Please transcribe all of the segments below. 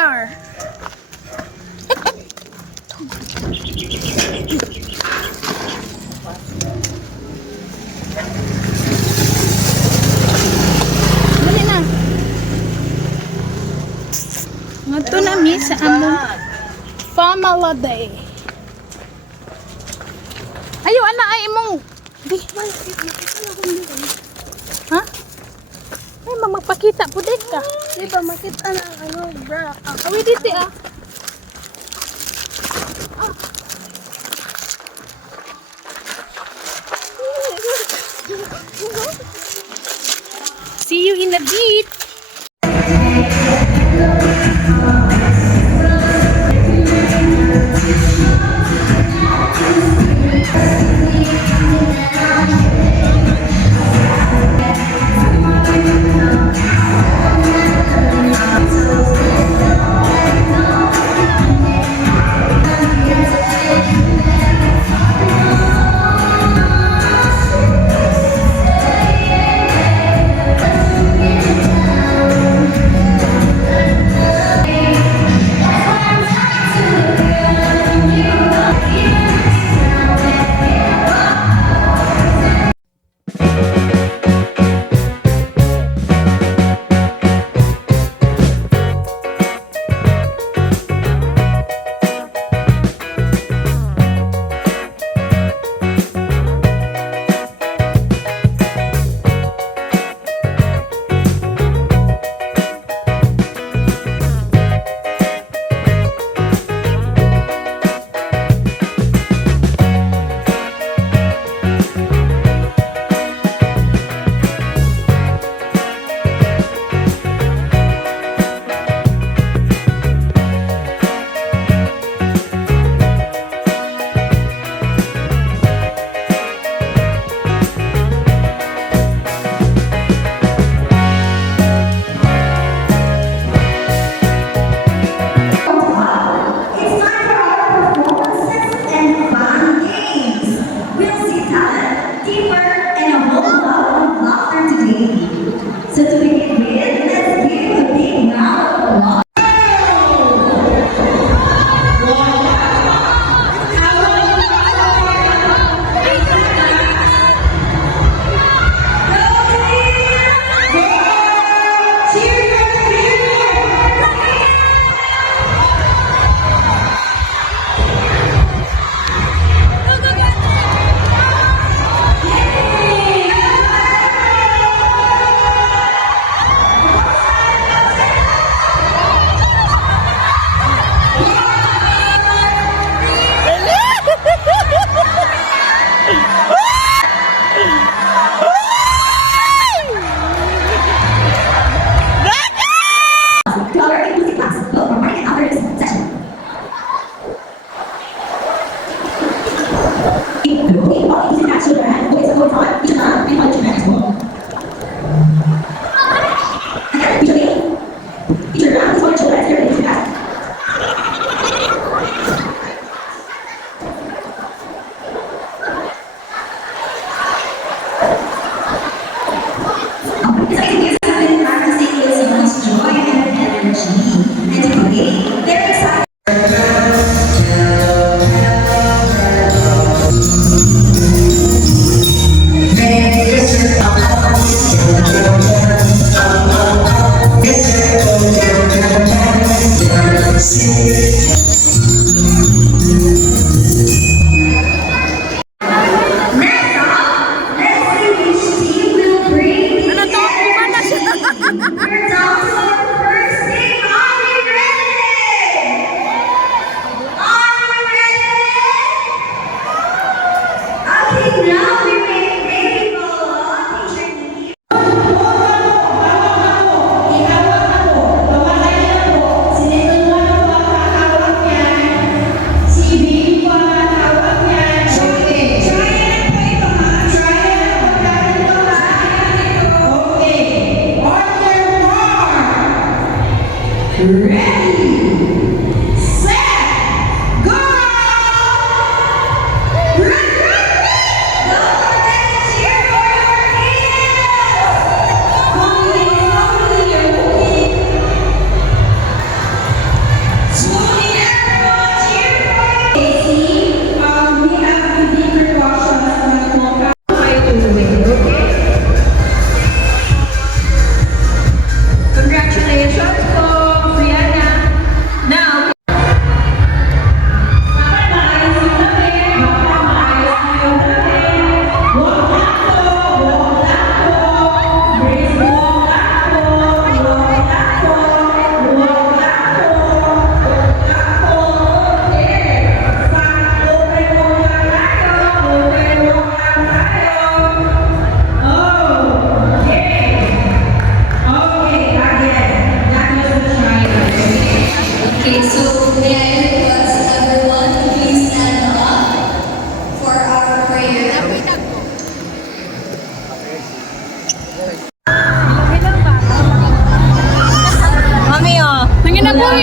are. Dali na. Ngadto na mi sa among family day. Ayo ana ay imong di ha? Ay magpakita pud ka. Di ba makita na ang ano, bra? Awi dito ah. See you in a bit. So to begin with, let's give a big round of applause.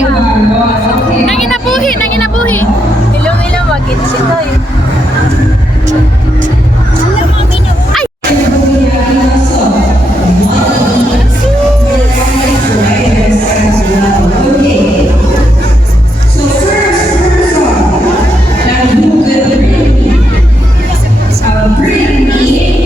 inabuhi. Nang inabuhi, nang inabuhi. Ilong-ilong, magit siya eh. So first song that you will bring me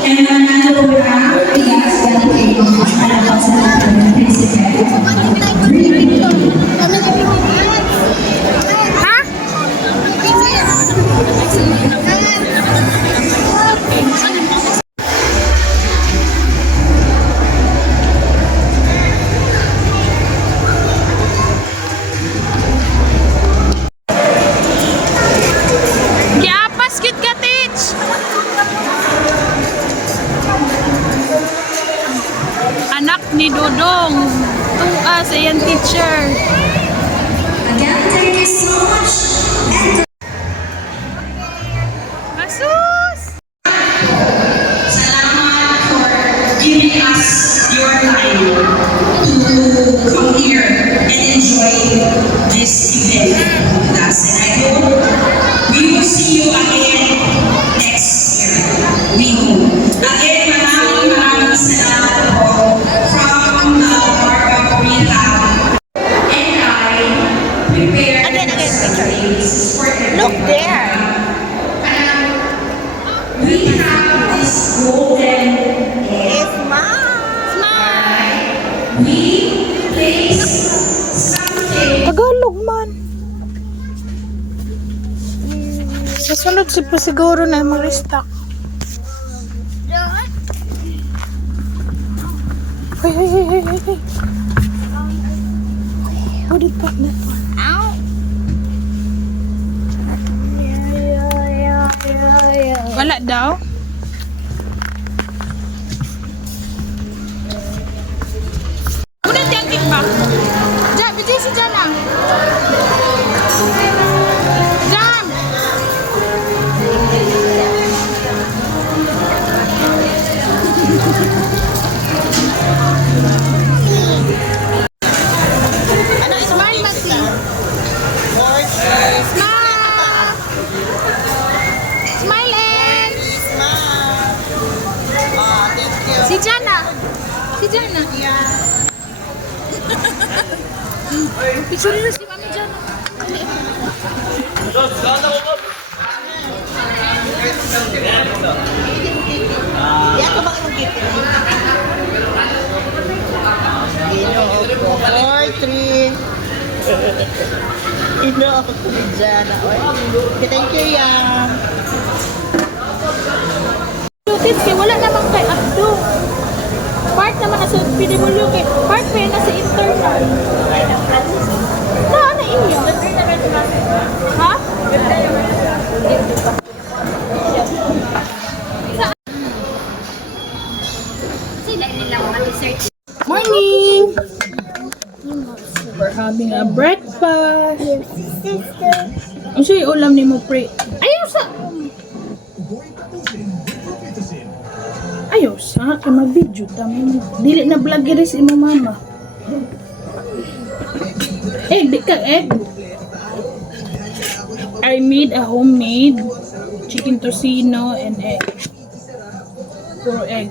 and Manalo will have the gas dedicate on principal. Bring me. Ha? Giapas gid ka, Tich. Anak ni Dodong. Tua sa iyang teacher. Again, thank you so much. Asus! Salamat for giving us your time to come here and enjoy this event with us. And I hope we will see you again next year. We hope. Again, maraming salamat po from the Park of Rehab. And I prepared for Look there. we have this golden egg. It's mine. We place something. Tagalog man. Sa sunod si pa siguro na mag-restock. Hey, hey, hey, hey, hey, hey. What did put that one? Ow. Wala daw. Muna tiyang kickback. Jam, bijay si Jana. Jam! Ano, smile, Mati. Smile! Smile, and... Si Jana. Si Jana. Picture na si Mami Jana. Yan ka ba ang gift? Ginoo ko. 4, 3. Ginoo ko ni Jana. Thank you, Yang. Lutis kay wala namang kay Abdo. Part naman na sa PW kay part pa na sa internal. Na iya. Ha? Morning. We're having a breakfast. Ang siya ulam ni mo pre. Ayaw sa Ayaw sa kay mag-video tamo. Dili na vlogger si mo mama. Egg, di ka egg. I made a homemade chicken tocino and egg. Puro egg.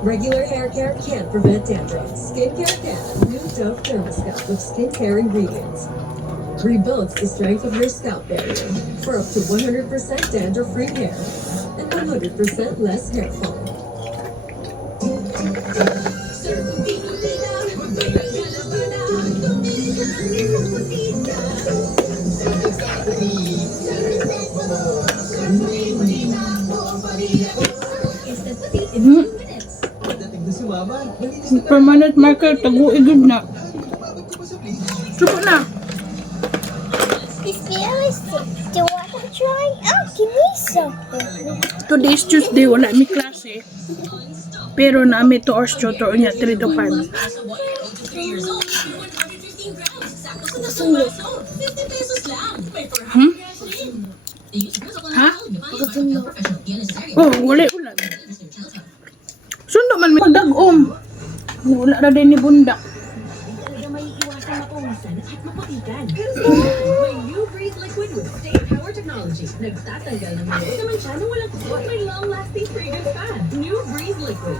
Regular hair care can't prevent dandruff. Skincare can. New Dove Thermoscout with skincare ingredients. Rebuilds the strength of your scalp barrier for up to 100% dandruff-free hair and 100% less hair fall. Permanent marker, tagu-igod na. Suko na. It's realistic. Do you want to try out. Give me something. Today's Tuesday, wala mi klase. Pero namin 2 hours tutor niya, 3 to 5. Hmm? Ha? Oh, wala ulan. Sundo man may dag-om. Wala na din ni Bunda. May new Breeze Liquid with Stay Power Technology. Nagtatanggal ng mga naman siya na walang kusot. May long-lasting fragrance pa. New Breeze Liquid.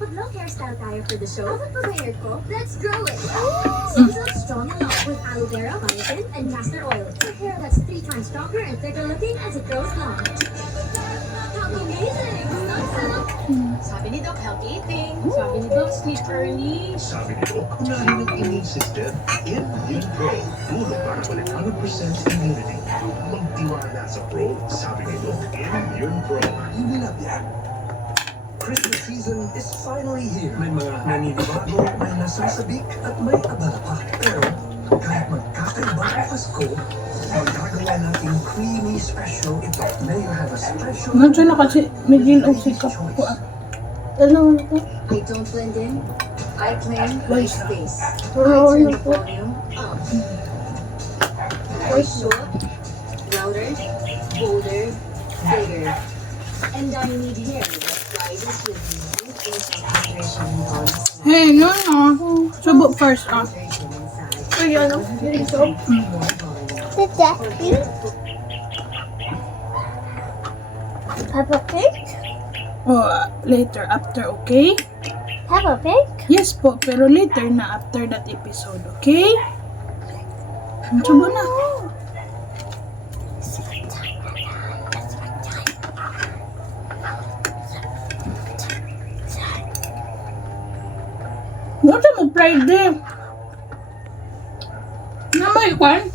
Pag long hairstyle tayo for the show, dapat pa ba hair ko? Let's grow it. Sums up strong and long with aloe vera, biotin, and castor oil. For hair that's 3 times stronger and thicker looking as it grows long. How amazing! Sabi ni Doc, healthy eating. Sabi ni Doc, sleep early. Sabi nito, unahin ang immune system. Immune Pro. Tulong para balik 100% immunity. Magtiwala sa Pro. Sabi nito, Immune Pro. Hindi lang yan. Christmas season is finally here. May mga naninibago, may nasasabik, at may abala pa. Pero kahit magkakaiba ang Pasko, magagawa natin creamy special ito. May you have a special... Nandiyan na kasi may gin o sikap ko. Ano na to? I don't blend in. I claim my space. Pero ano to? Volume up. Voice show up. Louder, bolder, bigger. And I need hair that rises with you. In concentration and bonus. Hey, no. Subo first, ah. Is that cute? Peppa Pig? Oh, later, after, okay? Peppa Pig? Yes po, pero later na after that episode, okay? Subo na. Ano mo Friday? Namay kwan?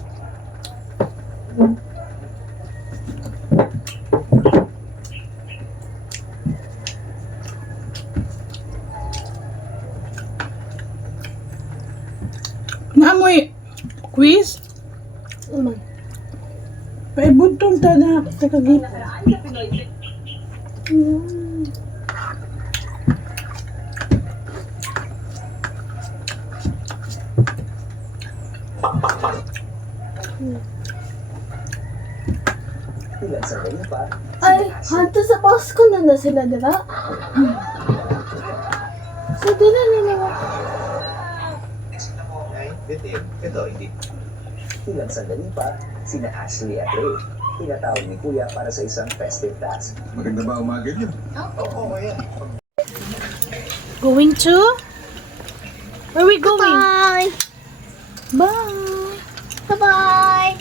Namoy quiz? Paibutong ta na kakagip. Ilan sa ganyan pa? Ay, hanto sa Pasko na sila, di ba? So, di na nila. Ay, ito, hindi. Ilan sandali pa, sina Ashley at Ray. Tinatawag ni Kuya para sa isang festive task. Maganda ba umaga niyo? Oo, yan. Going to? Where we going? Bye! Bye. Bye-bye!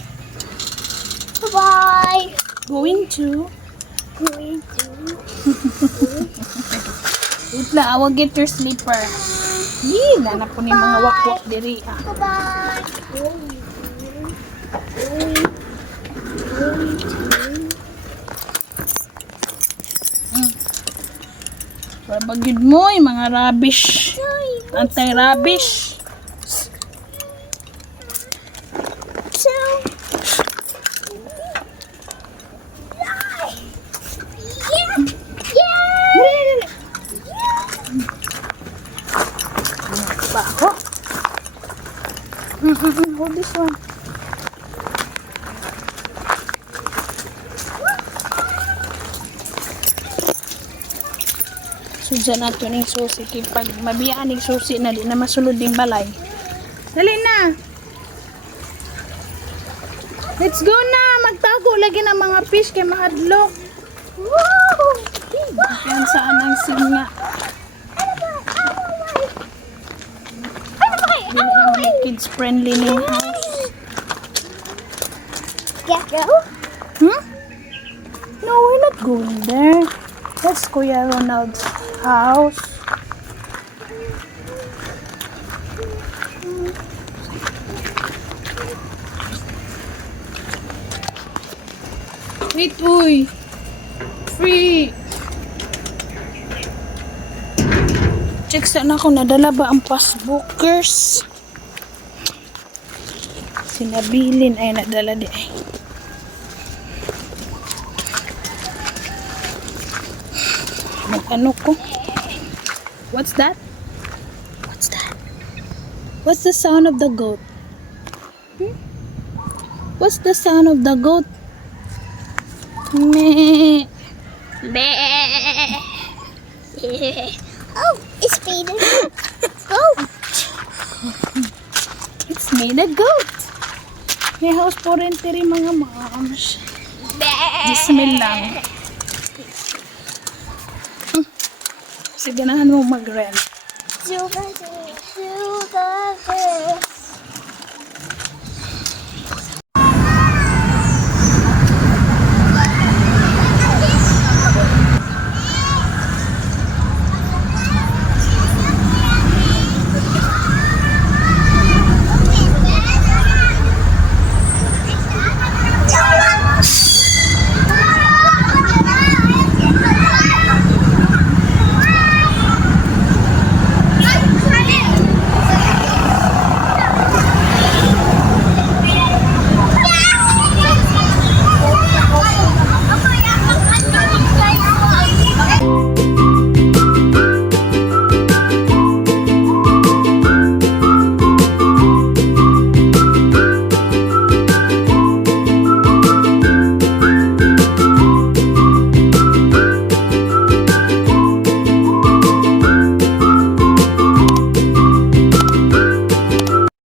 Bye-bye! Going to? Going to... Wait lang, I will get your slipper. Yee, nanak ko ni mga wakwak diri. Ah. Bye-bye! Bagyod mo, yung mga rubbish. Anti-rubbish. Ba ako? Hold this one. Sudyan nato ning susi kay pag mabiyaan ning susi na di na masulod ding balay. Dali na. Let's go na. Magtago lagi ng mga fish kay mahadlok. Woo! Yan saan ang singa. Dili na mga kids friendly ning house. Gecko? Hmm? No, we're not going there. That's Kuya Ronald's house. Wait, uy. Free. Check saan ako nadala ba ang passbookers? Sinabilin ay nadala di ay. Mag-ano ko. What's that? What's that? What's the sound of the goat? What's the sound of the goat? Meh. Meh. Oh, it's made a goat. It's made a goat. May house po rin tiri mga moms. Dismil lang. Sige na mo mag-rent. Sugar, sugar, sugar.